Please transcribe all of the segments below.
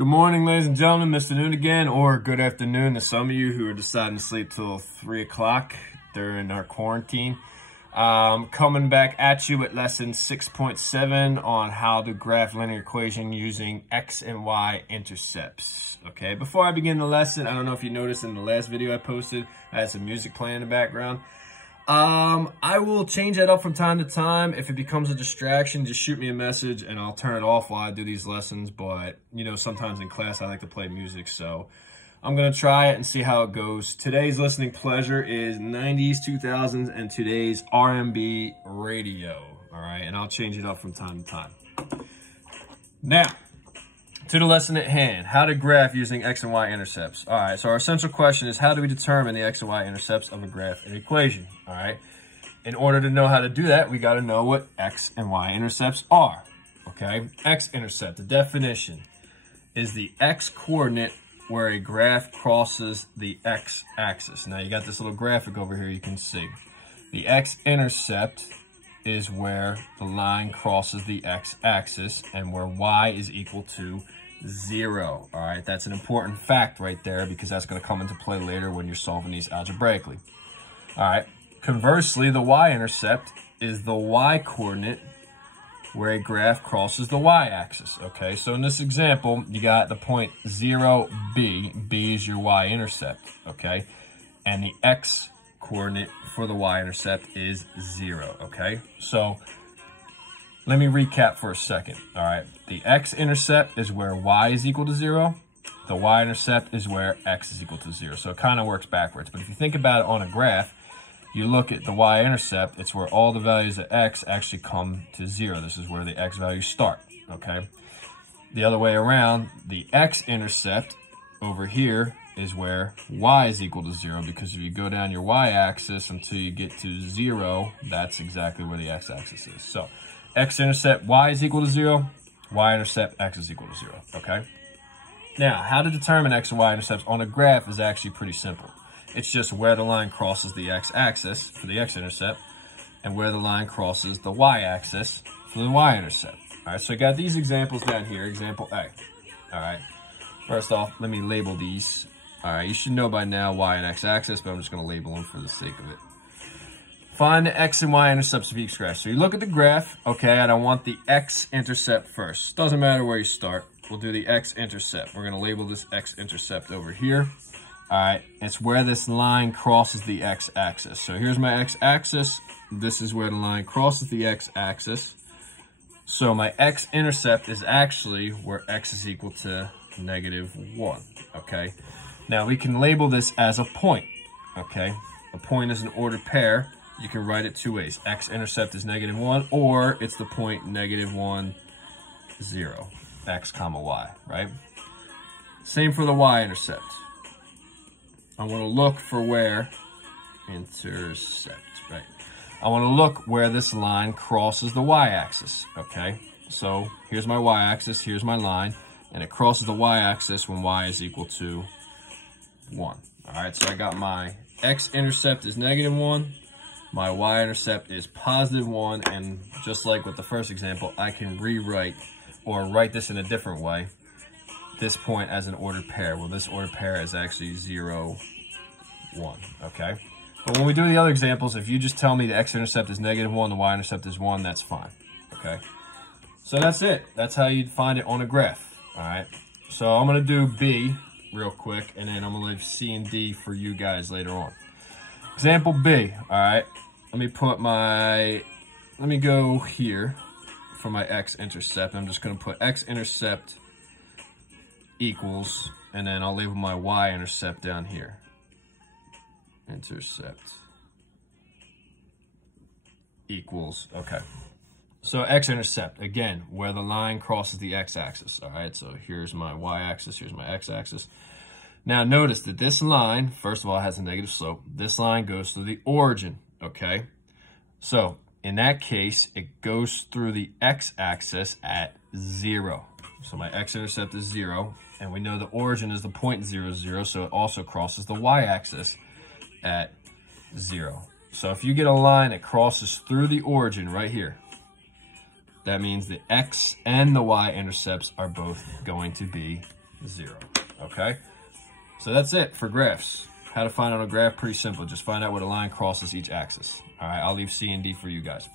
Good morning, ladies and gentlemen. Mr. Noon again, or good afternoon to some of you who are deciding to sleep till 3 o'clock during our quarantine. Coming back at you at lesson 6.7 on how to graph linear equation using x and y intercepts. Okay, before I begin the lesson, I don't know if you noticed in the last video I posted, I had some music playing in the background. I will change that up from time to time. If it becomes a distraction, just shoot me a message and I'll turn it off while I do these lessons. But, you know, sometimes in class I like to play music, so I'm going to try it and see how it goes. Today's listening pleasure is 90s, 2000s, and today's R&B radio. All right, and I'll change it up from time to time. Now, to the lesson at hand, how to graph using x and y intercepts. All right, so our essential question is, how do we determine the x and y intercepts of a graph and equation? All right, in order to know how to do that, we got to know what x and y intercepts are. Okay, x-intercept, the definition is the x-coordinate where a graph crosses the x-axis. Now, you got this little graphic over here you can see. The x-intercept is where the line crosses the x-axis and where y is equal to 0. All right, that's an important fact right there because that's going to come into play later when you're solving these algebraically. All right, conversely, the y-intercept is the y-coordinate where a graph crosses the y-axis. Okay, so in this example, you got the point 0, b. B is your y-intercept, okay? And the x-coordinate for the y-intercept is 0, okay? So let me recap for a second, all right? The x-intercept is where y is equal to 0. The y-intercept is where x is equal to 0. So it kind of works backwards. But if you think about it on a graph, you look at the y-intercept, it's where all the values of x actually come to 0. This is where the x values start, okay? The other way around, the x-intercept over here is where y is equal to 0, because if you go down your y-axis until you get to 0, that's exactly where the x-axis is. So x-intercept, y is equal to 0, y-intercept, x is equal to 0, okay? Now, how to determine x and y intercepts on a graph is actually pretty simple. It's just where the line crosses the x-axis for the x-intercept and where the line crosses the y-axis for the y-intercept. All right, so I got these examples down here. Example A. All right, first off, let me label these. All right, you should know by now y and x-axis, but I'm just going to label them for the sake of it. Find the x and y intercepts of each graph. So you look at the graph, okay, and I want the x-intercept first. Doesn't matter where you start. We'll do the x-intercept. We're going to label this x-intercept over here. All right, it's where this line crosses the x-axis. So here's my x-axis. This is where the line crosses the x-axis. So my x-intercept is actually where x is equal to -1, okay? Now we can label this as a point, okay? A point is an ordered pair. You can write it two ways. X-intercept is -1, or it's the point -1, 0, x comma y, right? Same for the y-intercept. I want to look for where intercept, right? I want to look where this line crosses the y-axis, okay? So here's my y-axis, here's my line, and it crosses the y-axis when y is equal to 1. All right, so I got my x-intercept is -1, my y-intercept is +1, and just like with the first example, I can rewrite or write this in a different way. This point as an ordered pair. Well, this ordered pair is actually 0, 1, okay? But when we do the other examples, if you just tell me the x-intercept is -1, the y-intercept is 1, that's fine, okay? So that's it. That's how you'd find it on a graph, all right? So I'm going to do B real quick, and then I'm going to leave C and D for you guys later on. Example B, all right? Let me go here for my x-intercept. I'm just going to put x-intercept equals, and then I'll label my y-intercept down here. Intercept equals, okay. So x-intercept, again, where the line crosses the x-axis, all right? So here's my y-axis, here's my x-axis. Now notice that this line, first of all, has a negative slope. This line goes through the origin, okay? So in that case, it goes through the x-axis at 0. So my x-intercept is 0, and we know the origin is the point 0, 0, so it also crosses the y-axis at 0. So if you get a line that crosses through the origin right here, that means the x and the y intercepts are both going to be 0. Okay? So that's it for graphs. How to find out a graph, pretty simple. Just find out where the line crosses each axis. All right, I'll leave C and D for you guys.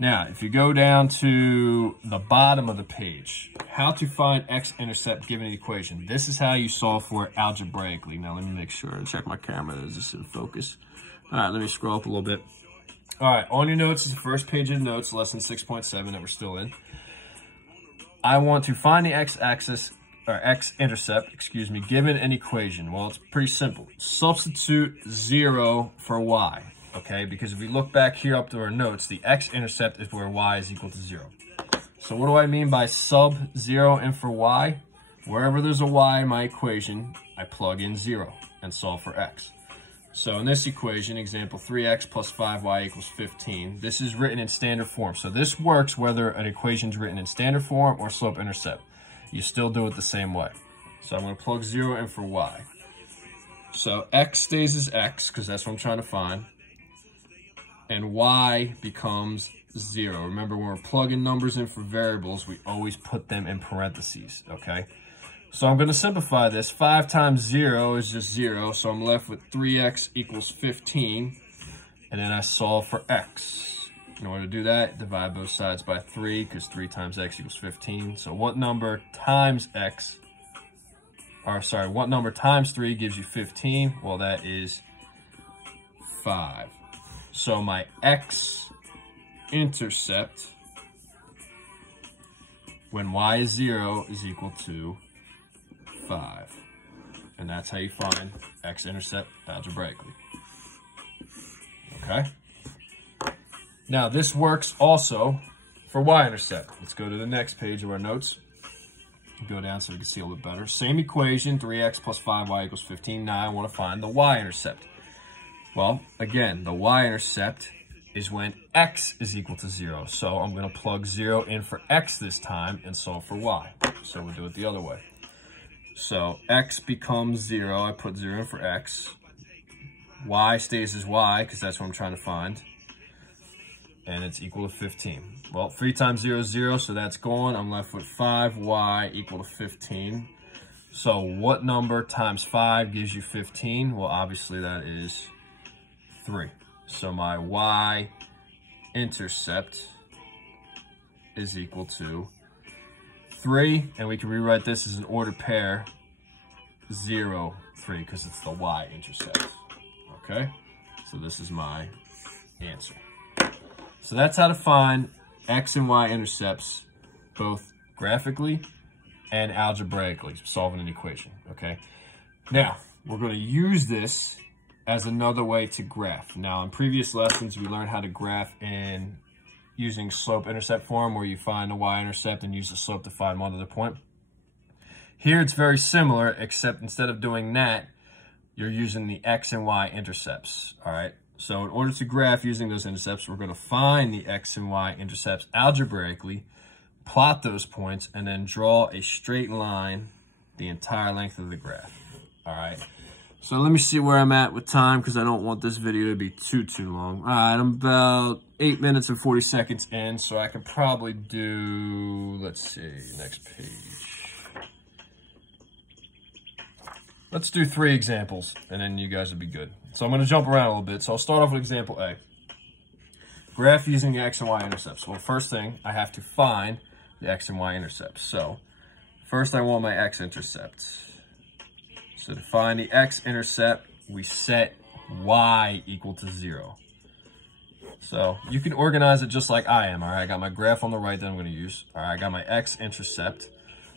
Now, if you go down to the bottom of the page, how to find x-intercept given an equation. This is how you solve for it algebraically. Now, let me make sure and check my camera. Is this in focus? All right, let me scroll up a little bit. All right, on your notes is the first page of the notes, lesson 6.7 that we're still in. I want to find the x-axis, or x-intercept, excuse me, given an equation. Well, it's pretty simple. Substitute 0 for y. Okay, because if we look back here up to our notes, the x-intercept is where y is equal to 0. So what do I mean by sub 0 in for y? Wherever there's a y in my equation, I plug in 0 and solve for x. So in this equation, example 3x plus 5y equals 15. This is written in standard form. So this works whether an equation is written in standard form or slope-intercept. You still do it the same way. So I'm going to plug 0 in for y. So x stays as x, because that's what I'm trying to find. And y becomes 0. Remember, when we're plugging numbers in for variables, we always put them in parentheses, okay? So I'm going to simplify this. 5 times 0 is just 0, so I'm left with 3x equals 15. And then I solve for x. In order to do that, divide both sides by 3, because 3 times x equals 15. So what number times x, or sorry, what number times 3 gives you 15? Well, that is 5. So my x-intercept when y is 0 is equal to 5. And that's how you find x-intercept algebraically. Okay? Now this works also for y-intercept. Let's go to the next page of our notes. Go down so we can see a little bit better. Same equation, 3x plus 5y equals 15. Now I want to find the y-intercept. Well, again, the y-intercept is when x is equal to 0. So I'm going to plug 0 in for x this time and solve for y. So we'll do it the other way. So x becomes 0. I put 0 in for x. Y stays as y, because that's what I'm trying to find. And it's equal to 15. Well, 3 times 0 is 0, so that's gone. I'm left with 5y equal to 15. So what number times 5 gives you 15? Well, obviously that is 3. So my y-intercept is equal to 3. And we can rewrite this as an ordered pair, 0, 3, because it's the y-intercept. Okay? So this is my answer. So that's how to find x and y intercepts, both graphically and algebraically, solving an equation, okay? Now, we're going to use this as another way to graph. Now, in previous lessons, we learned how to graph in using slope-intercept form, where you find the y-intercept and use the slope to find one other point. Here, it's very similar, except instead of doing that, you're using the x and y intercepts, all right? So in order to graph using those intercepts, we're going to find the x and y intercepts algebraically, plot those points, and then draw a straight line the entire length of the graph. All right. So let me see where I'm at with time, because I don't want this video to be too long. All right, I'm about 8 minutes and 40 seconds in, so I can probably do, let's see, next page. Let's do 3 examples, and then you guys will be good. So I'm going to jump around a little bit. So I'll start off with example A. Graph using the x and y intercepts. Well, first thing, I have to find the x and y intercepts. So first I want my x-intercept. So to find the x-intercept, we set y equal to 0. So you can organize it just like I am. All right, I got my graph on the right that I'm going to use. All right, I got my x-intercept.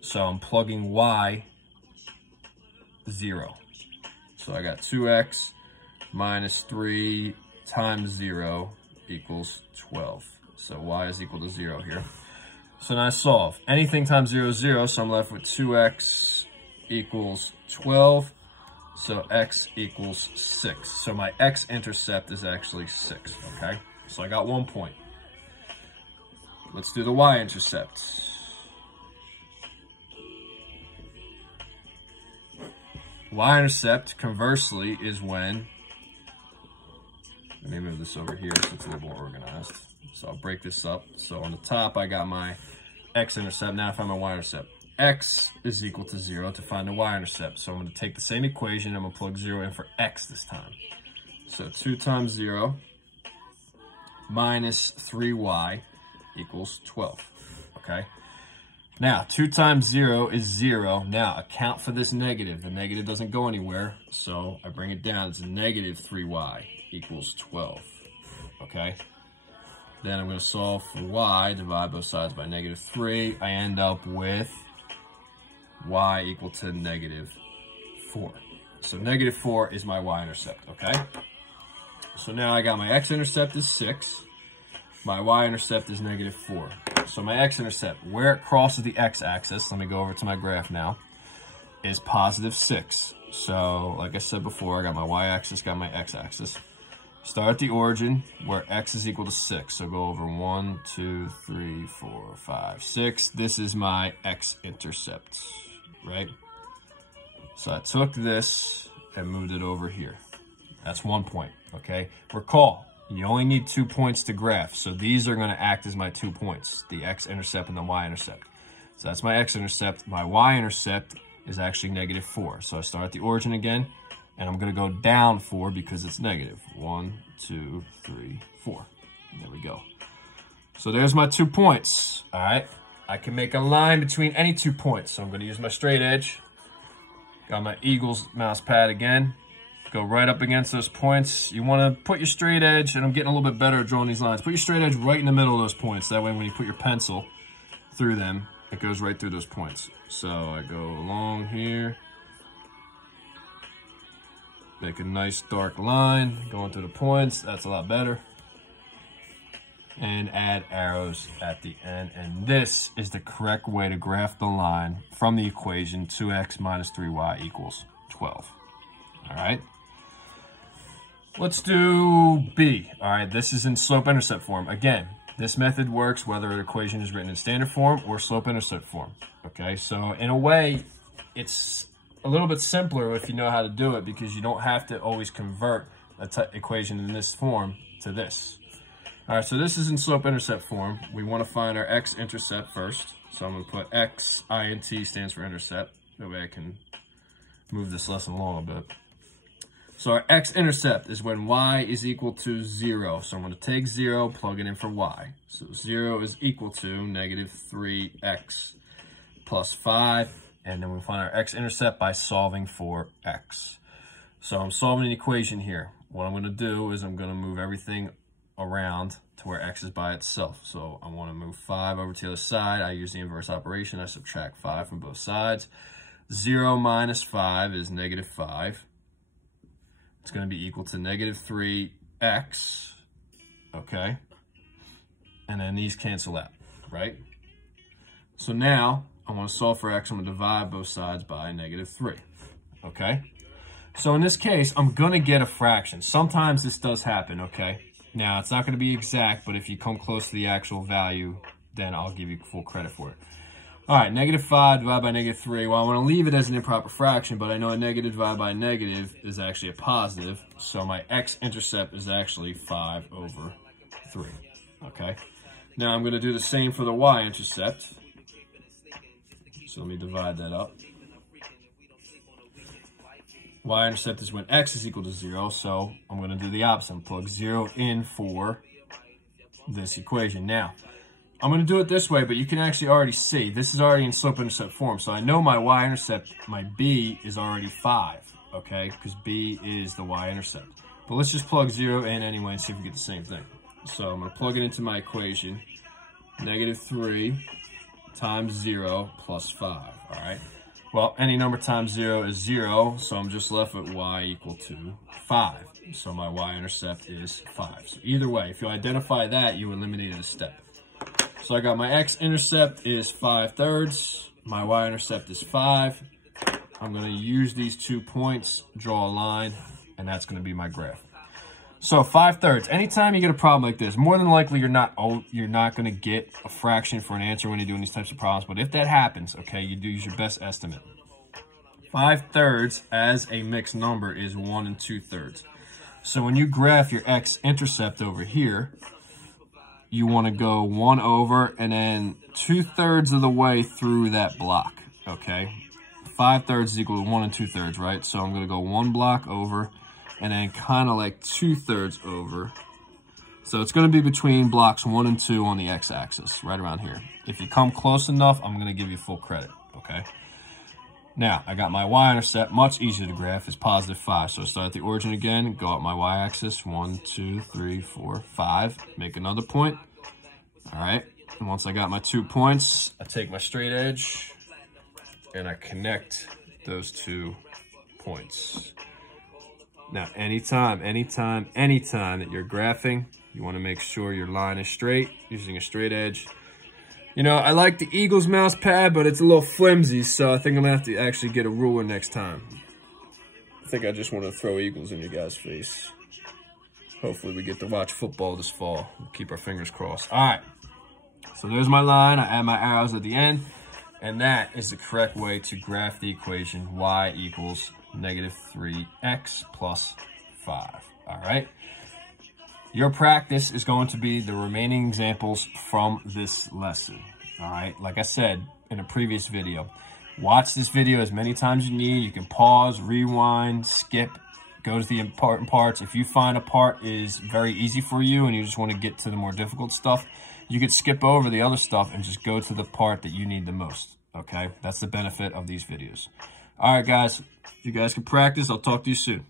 So I'm plugging y 0. So I got 2x minus 3 times 0 equals 12. So y is equal to 0 here. So now I solve. Anything times 0 is 0, so I'm left with 2x equals 12. So x equals 6. So my x-intercept is actually 6, okay? So I got 1 point. Let's do the y-intercept. Y-intercept, conversely, is when, let me move this over here so it's a little more organized. So I'll break this up. So on the top, I got my x-intercept. Now I find my y-intercept. x is equal to 0 to find the y-intercept. So I'm going to take the same equation, I'm going to plug 0 in for x this time. So 2 times 0 minus 3y equals 12, okay? Now, 2 times 0 is 0. Now, account for this negative. The negative doesn't go anywhere, so I bring it down. It's negative 3y equals 12, okay? Then I'm going to solve for y, divide both sides by negative 3. I end up with y equal to negative 4. So negative 4 is my y-intercept, okay? So now I got my x-intercept is 6. My y-intercept is negative 4. So my x-intercept, where it crosses the x-axis, let me go over to my graph now, is positive 6. So, like I said before, I got my y-axis, got my x-axis. Start at the origin, where x is equal to 6. So go over 1, 2, 3, 4, 5, 6. This is my x-intercept, right? So I took this and moved it over here. That's 1 point, okay? Recall, you only need 2 points to graph. So these are going to act as my 2 points, the x-intercept and the y-intercept. So that's my x-intercept. My y-intercept is actually negative 4. So I start at the origin again, and I'm going to go down 4 because it's negative. 1, 2, 3, 4. There we go. So there's my 2 points, all right? I can make a line between any 2 points. So I'm going to use my straight edge. Got my Eagles mouse pad again. Go right up against those points. You want to put your straight edge, and I'm getting a little bit better at drawing these lines. Put your straight edge right in the middle of those points. That way when you put your pencil through them, it goes right through those points. So I go along here. Make a nice dark line going through the points. That's a lot better. And add arrows at the end. And this is the correct way to graph the line from the equation 2x minus 3y equals 12. All right. Let's do B. All right, this is in slope-intercept form. Again, this method works whether an equation is written in standard form or slope-intercept form. Okay, so in a way, it's a little bit simpler if you know how to do it because you don't have to always convert an equation in this form to this. All right, so this is in slope-intercept form. We want to find our x-intercept first. So I'm going to put x, int stands for intercept. That way I can move this lesson along a bit. So our x-intercept is when y is equal to 0. So I'm going to take 0, plug it in for y. So 0 is equal to negative 3x plus 5. And then we find our x-intercept by solving for x. So I'm solving an equation here. What I'm going to do is I'm going to move everything around to where x is by itself. So I want to move 5 over to the other side. I use the inverse operation. I subtract 5 from both sides. 0 minus 5 is negative 5. It's going to be equal to negative 3x, okay? And then these cancel out, right? So now I want to solve for x. I'm going to divide both sides by negative 3, okay? So in this case, I'm going to get a fraction. Sometimes this does happen, okay? Now, it's not going to be exact, but if you come close to the actual value, then I'll give you full credit for it. All right, negative 5 divided by negative 3. Well, I want to leave it as an improper fraction, but I know a negative divided by a negative is actually a positive. So my x-intercept is actually 5 over 3, okay? Now I'm going to do the same for the y-intercept. So let me divide that up. Y-intercept is when x is equal to 0, so I'm going to do the opposite. I'm plug 0 in for this equation. Now, I'm going to do it this way, but you can actually already see, this is already in slope-intercept form. So I know my y-intercept, my b, is already 5, okay? Because b is the y-intercept. But let's just plug 0 in anyway and see if we get the same thing. So I'm going to plug it into my equation. Negative 3 times 0 plus 5, all right? Well, any number times 0 is 0, so I'm just left with y equal to 5. So my y-intercept is 5. So either way, if you identify that, you eliminated a step. So I got my x-intercept is 5/3. My y-intercept is 5. I'm going to use these 2 points, draw a line, and that's going to be my graph. So 5/3. Anytime you get a problem like this, more than likely you're not going to get a fraction for an answer when you're doing these types of problems. But if that happens, okay, you do use your best estimate. 5/3 as a mixed number is 1 2/3. So when you graph your x-intercept over here, you want to go 1 over and then 2/3 of the way through that block, okay? 5/3 is equal to 1 2/3, right? So I'm gonna go 1 block over and then kind of like 2/3 over. So it's gonna be between blocks 1 and 2 on the x-axis, right around here. If you come close enough, I'm gonna give you full credit, okay? Now, I got my y-intercept, much easier to graph, is +5. So I start at the origin again, go up my y-axis, 1, 2, 3, 4, 5, make another point, all right? And once I got my 2 points, I take my straight edge and I connect those 2 points. Now, anytime that you're graphing, you wanna make sure your line is straight, using a straight edge. You know, I like the Eagles mouse pad, but it's a little flimsy, so I think I'm gonna have to actually get a ruler next time. I think I just wanna throw Eagles in your guys' face. Hopefully we get to watch football this fall. We'll keep our fingers crossed. All right, so there's my line. I add my arrows at the end, and that is the correct way to graph the equation y equals -3x plus 5, all right? Your practice is going to be the remaining examples from this lesson, all right? Like I said in a previous video, watch this video as many times as you need. You can pause, rewind, skip, go to the important parts. If you find a part is very easy for you and you just want to get to the more difficult stuff, you could skip over the other stuff and just go to the part that you need the most, okay? That's the benefit of these videos. All right, guys, you guys can practice. I'll talk to you soon.